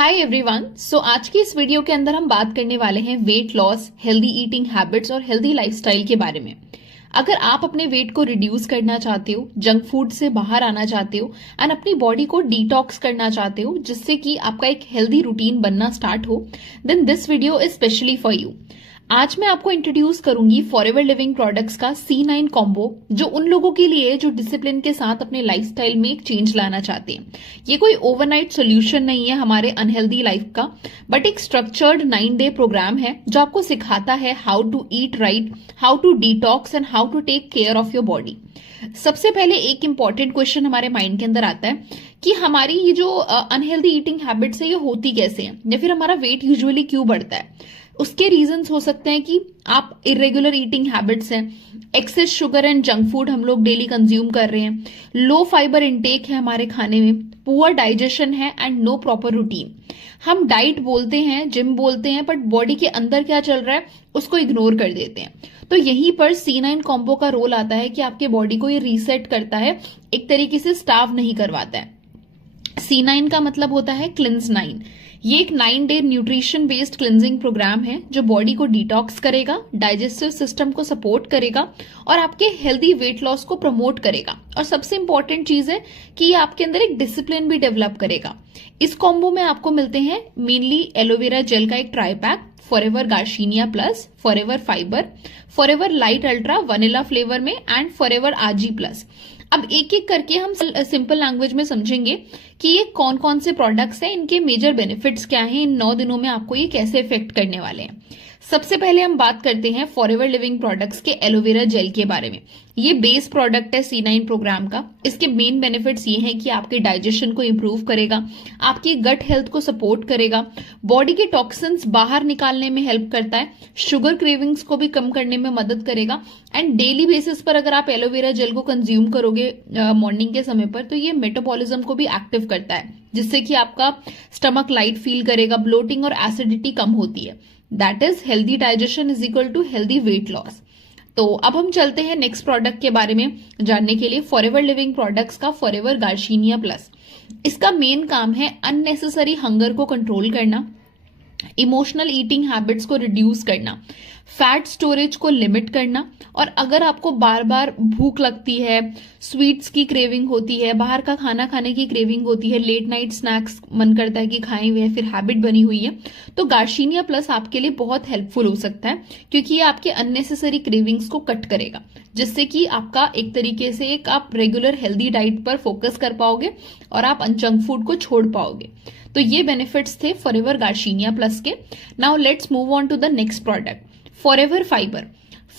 Hi everyone. आज की इस वीडियो के अंदर हम बात करने वाले हैं weight loss, healthy eating habits और हेल्दी लाइफस्टाइल के बारे में। अगर आप अपने वेट को रिड्यूस करना चाहते हो, जंक फूड से बाहर आना चाहते हो एंड अपनी बॉडी को डिटॉक्स करना चाहते हो जिससे कि आपका एक हेल्दी रूटीन बनना स्टार्ट हो, then this video is specially for you. आज मैं आपको इंट्रोड्यूस करूंगी फॉरएवर लिविंग प्रोडक्ट्स का C9 कॉम्बो, जो उन लोगों के लिए जो डिसिप्लिन के साथ अपने लाइफस्टाइल में एक चेंज लाना चाहते हैं। ये कोई ओवरनाइट सॉल्यूशन नहीं है हमारे अनहेल्दी लाइफ का, बट एक स्ट्रक्चर्ड 9 डे प्रोग्राम है जो आपको सिखाता है how to eat right, how to detox and how to take care of your body. सबसे पहले एक इंपॉर्टेंट क्वेश्चन हमारे माइंड के अंदर आता है कि हमारी ये जो अनहेल्दी ईटिंग हैबिट्स है ये होती कैसे हैं, या फिर हमारा वेट यूजुअली क्यों बढ़ता है। उसके रीजंस हो सकते हैं कि आप इरेगुलर ईटिंग हैबिट्स हैं, excess sugar and junk food हम लोग डेली कंज्यूम कर रहे हैं, लो फाइबर इंटेक है हमारे खाने में, पुअर डाइजेशन है एंड नो प्रॉपर रूटीन। हम डाइट बोलते हैं, जिम बोलते हैं, बट बॉडी के अंदर क्या चल रहा है उसको इग्नोर कर देते हैं। तो यहीं पर C9 कॉम्बो का रोल आता है कि आपके बॉडी को ये रीसेट करता है, एक तरीके से स्टार्व नहीं करवाता है। C9 का मतलब होता है क्लिंज 9। ये एक 9 day nutrition based cleansing program है जो बॉडी को डिटॉक्स करेगा, डाइजेस्टिव सिस्टम को सपोर्ट करेगा और आपके हेल्दी वेट लॉस को प्रमोट करेगा। और सबसे इंपॉर्टेंट चीज है कि ये आपके अंदर एक डिसिप्लिन भी डेवलप करेगा। इस कॉम्बो में आपको मिलते हैं मेनली एलोवेरा जेल का एक tri pack, Forever Garcinia plus, Forever fibre, Forever light ultra vanilla flavour में एंड फॉरएवर आजी प्लस। अब एक एक करके हम सिंपल लैंग्वेज में समझेंगे कि ये कौन कौन से प्रोडक्ट्स हैं, इनके मेजर बेनिफिट्स क्या हैं, इन 9 दिनों में आपको ये कैसे इफेक्ट करने वाले हैं। सबसे पहले हम बात करते हैं फॉरएवर लिविंग प्रोडक्ट्स के एलोवेरा जेल के बारे में। ये बेस प्रोडक्ट है C9 प्रोग्राम का। इसके मेन बेनिफिट्स ये हैं कि आपके डाइजेशन को इंप्रूव करेगा, आपकी गट हेल्थ को सपोर्ट करेगा, बॉडी के टॉक्सिन्स बाहर निकालने में हेल्प करता है, शुगर क्रेविंग्स को भी कम करने में मदद करेगा एंड डेली बेसिस पर अगर आप एलोवेरा जेल को कंज्यूम करोगे मॉर्निंग के समय पर तो ये मेटाबॉलिज्म को भी एक्टिव करता है, जिससे कि आपका स्टमक लाइट फील करेगा, ब्लोटिंग और एसिडिटी कम होती है। That is healthy digestion is equal to healthy weight loss. तो अब हम चलते हैं नेक्स्ट प्रोडक्ट के बारे में जानने के लिए, फॉरएवर लिविंग प्रोडक्ट्स का फॉरएवर गार्शिनिया प्लस। इसका मेन काम है अननेसेसरी हंगर को कंट्रोल करना, इमोशनल ईटिंग हैबिट्स को रिड्यूस करना, फैट स्टोरेज को लिमिट करना। और अगर आपको बार बार भूख लगती है, स्वीट्स की क्रेविंग होती है, बाहर का खाना खाने की क्रेविंग होती है, लेट नाइट स्नैक्स मन करता है कि खाएं हुए, फिर हैबिट बनी हुई है, तो गार्शिनिया प्लस आपके लिए बहुत हेल्पफुल हो सकता है, क्योंकि ये आपके अननेसेसरी क्रेविंग्स को कट करेगा, जिससे कि आपका एक तरीके से एक आप रेगुलर हेल्दी डाइट पर फोकस कर पाओगे और आप जंक फूड को छोड़ पाओगे। तो ये बेनिफिट्स थे फॉरएवर गार्शिनिया प्लस के। Now let's move on to the next product, Forever fibre.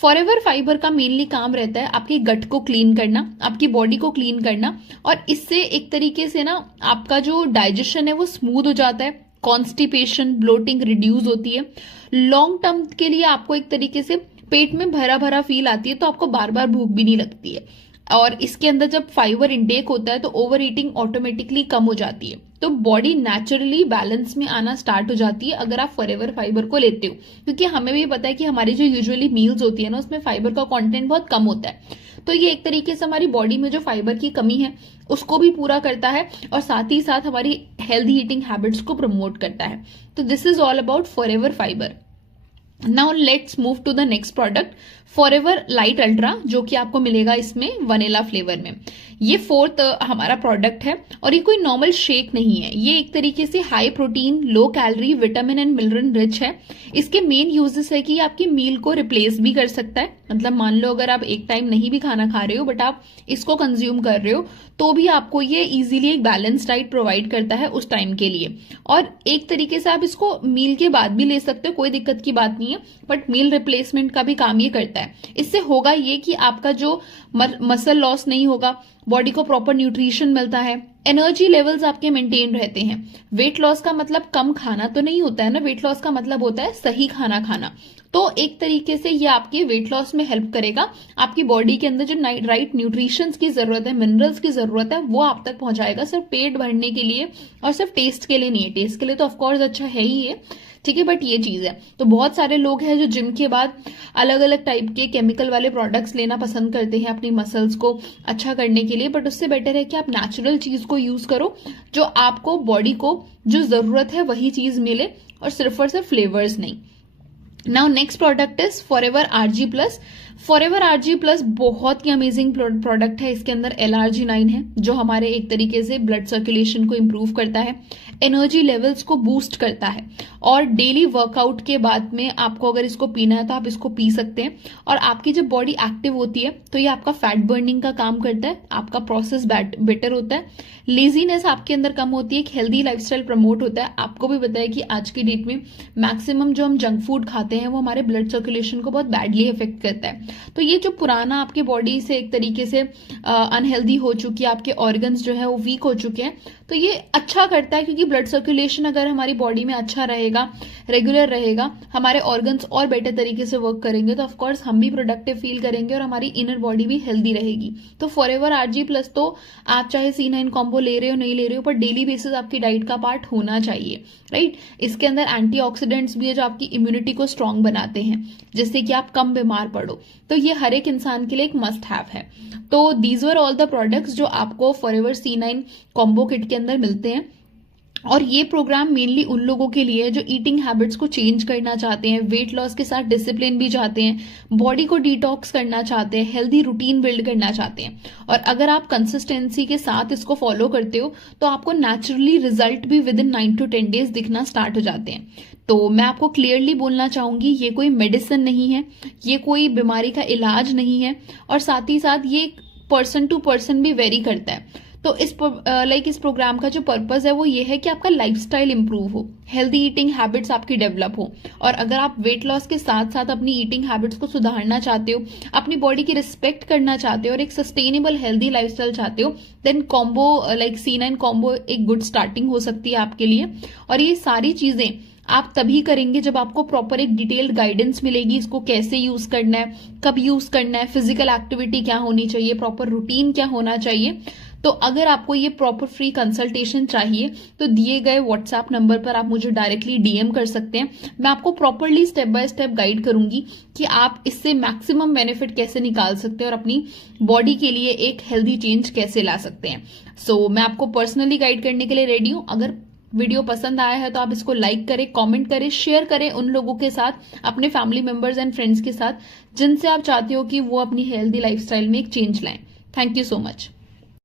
Forever fibre का मेनली काम रहता है आपके गट को क्लीन करना, आपकी बॉडी को क्लीन करना, और इससे एक तरीके से ना आपका जो डाइजेशन है वो स्मूथ हो जाता है, कॉन्स्टिपेशन, ब्लोटिंग रिड्यूस होती है। लॉन्ग टर्म के लिए आपको एक तरीके से पेट में भरा भरा फील आती है, तो आपको बार बार भूख भी नहीं लगती है। और इसके अंदर जब फाइबर इंटेक होता है तो ओवर ईटिंग ऑटोमेटिकली कम हो जाती है, तो बॉडी नेचुरली बैलेंस में आना स्टार्ट हो जाती है अगर आप फॉरएवर फाइबर को लेते हो। क्योंकि हमें भी पता है कि हमारी जो यूजुअली मील्स होती है ना, उसमें फाइबर का कंटेंट बहुत कम होता है, तो ये एक तरीके से हमारी बॉडी में जो फाइबर की कमी है उसको भी पूरा करता है और साथ ही साथ हमारी हेल्दी ईटिंग हैबिट्स को प्रमोट करता है। तो this is all about Forever fibre. Now let's move to the next product, Forever light Ultra, जो कि आपको मिलेगा इसमें वनीला फ्लेवर में। ये फोर्थ हमारा प्रोडक्ट है और ये कोई नॉर्मल शेक नहीं है, ये एक तरीके से high protein, low calorie, vitamin and mineral rich है। इसके मेन यूजेस है कि आपकी मील को रिप्लेस भी कर सकता है, मतलब मान लो अगर आप एक टाइम नहीं भी खाना खा रहे हो बट आप इसको कंज्यूम कर रहे हो तो भी आपको ये इजीली एक बैलेंस डाइट प्रोवाइड करता है उस टाइम के लिए। और एक तरीके से आप इसको मील के बाद भी ले सकते हो, कोई दिक्कत की बात नहीं है, बट मील रिप्लेसमेंट का भी काम ये करता है। इससे होगा ये कि आपका जो मसल लॉस नहीं होगा, बॉडी को प्रॉपर न्यूट्रिशन मिलता है, एनर्जी लेवल्स आपके मेंटेन रहते हैं। वेट लॉस का मतलब कम खाना तो नहीं होता है ना, वेट लॉस का मतलब होता है सही खाना खाना। तो एक तरीके से ये आपके वेट लॉस में हेल्प करेगा, आपकी बॉडी के अंदर जो राइट न्यूट्रिशंस की जरूरत है, मिनरल्स की जरूरत है, वो आप तक पहुंचाएगा, सिर्फ पेट भरने के लिए और सिर्फ टेस्ट के लिए नहीं है। टेस्ट के लिए तो ऑफकोर्स अच्छा है ही है, ठीक है, बट ये चीज है। तो बहुत सारे लोग हैं जो जिम के बाद अलग अलग टाइप के केमिकल वाले प्रोडक्ट्स लेना पसंद करते हैं अपनी मसल्स को अच्छा करने के लिए, बट उससे बेटर है कि आप नेचुरल चीज को यूज करो, जो आपको बॉडी को जो जरूरत है वही चीज मिले, और सिर्फ फ्लेवर्स नहीं। Now next product is Forever ARGI plus. Forever ARGI plus बहुत ही अमेजिंग प्रोडक्ट है। इसके अंदर LRG9 है, जो हमारे एक तरीके से ब्लड सर्कुलेशन को इंप्रूव करता है, एनर्जी लेवल्स को बूस्ट करता है, और डेली वर्कआउट के बाद में आपको अगर इसको पीना है तो आप इसको पी सकते हैं। और आपकी जब बॉडी एक्टिव होती है तो ये आपका फैट बर्निंग का काम करता है, आपका प्रोसेस बेटर होता है, लेजीनेस आपके अंदर कम होती है, एक हेल्दी लाइफस्टाइल प्रमोट होता है। आपको भी पता है कि आज की डेट में मैक्सिमम जो हम जंक फूड खाते हैं वो हमारे ब्लड सर्कुलेशन को बहुत बैडली इफेक्ट करता है। तो ये जो पुराना आपके बॉडी से एक तरीके से अनहेल्दी हो चुकी है, आपके ऑर्गन्स जो है वो वीक हो चुके हैं, तो ये अच्छा करता है, क्योंकि ब्लड सर्कुलेशन अगर हमारी बॉडी में अच्छा रहेगा, रेगुलर रहेगा, हमारे ऑर्गन्स और बेटर तरीके से वर्क करेंगे, तो ऑफकोर्स हम भी प्रोडक्टिव फील करेंगे और हमारी इनर बॉडी भी हेल्दी रहेगी। तो फॉरएवर आरजी प्लस तो आप चाहे C9 कॉम्बो ले रहे हो नहीं ले रहे हो, पर डेली बेसिस आपकी डाइट का पार्ट होना चाहिए, राइट। इसके अंदर एंटीऑक्सीडेंट्स भी है जो आपकी इम्यूनिटी को स्ट्रांग बनाते हैं, जिससे कि आप कम बीमार पड़ो। तो ये हर एक इंसान के लिए एक मस्ट हैव है। तो these were all the products जो आपको फॉरएवर C9 कॉम्बो किट के अंदर मिलते हैं। और ये प्रोग्राम मेनली उन लोगों के लिए है जो ईटिंग हैबिट्स को चेंज करना चाहते हैं, वेट लॉस के साथ डिसिप्लिन भी चाहते हैं, बॉडी को डिटॉक्स करना चाहते हैं, हेल्दी रूटीन बिल्ड करना चाहते हैं। और अगर आप कंसिस्टेंसी के साथ इसको फॉलो करते हो तो आपको नेचुरली रिजल्ट भी विद इन 9 to 10 डेज दिखना स्टार्ट हो जाते हैं। तो मैं आपको क्लियरली बोलना चाहूंगी, ये कोई मेडिसिन नहीं है, ये कोई बीमारी का इलाज नहीं है, और साथ ही साथ ये पर्सन टू पर्सन भी वेरी करता है। तो इस प्रोग्राम का जो पर्पस है वो ये है कि आपका लाइफस्टाइल इंप्रूव हो, हेल्दी ईटिंग हैबिट्स आपकी डेवलप हो। और अगर आप वेट लॉस के साथ साथ अपनी ईटिंग हैबिट्स को सुधारना चाहते हो, अपनी बॉडी की रिस्पेक्ट करना चाहते हो और एक सस्टेनेबल हेल्दी लाइफस्टाइल चाहते हो, देन कॉम्बो C9 कॉम्बो एक गुड स्टार्टिंग हो सकती है आपके लिए। और ये सारी चीजें आप तभी करेंगे जब आपको प्रॉपर एक डिटेल्ड गाइडेंस मिलेगी, इसको कैसे यूज करना है, कब यूज करना है, फिजिकल एक्टिविटी क्या होनी चाहिए, प्रॉपर रूटीन क्या होना चाहिए। तो अगर आपको ये प्रॉपर फ्री कंसल्टेशन चाहिए तो दिए गए व्हाट्सएप नंबर पर आप मुझे डायरेक्टली DM कर सकते हैं। मैं आपको properly step by step guide करूंगी कि आप इससे मैक्सिमम बेनिफिट कैसे निकाल सकते हैं और अपनी बॉडी के लिए एक हेल्दी चेंज कैसे ला सकते हैं। सो मैं आपको पर्सनली गाइड करने के लिए रेडी हूं। अगर वीडियो पसंद आया है तो आप इसको लाइक करें, कमेंट करें, शेयर करें उन लोगों के साथ, अपने फैमिली मेंबर्स एंड फ्रेंड्स के साथ, जिनसे आप चाहते हो कि वो अपनी हेल्दी लाइफस्टाइल में एक चेंज लाएं। Thank you so much.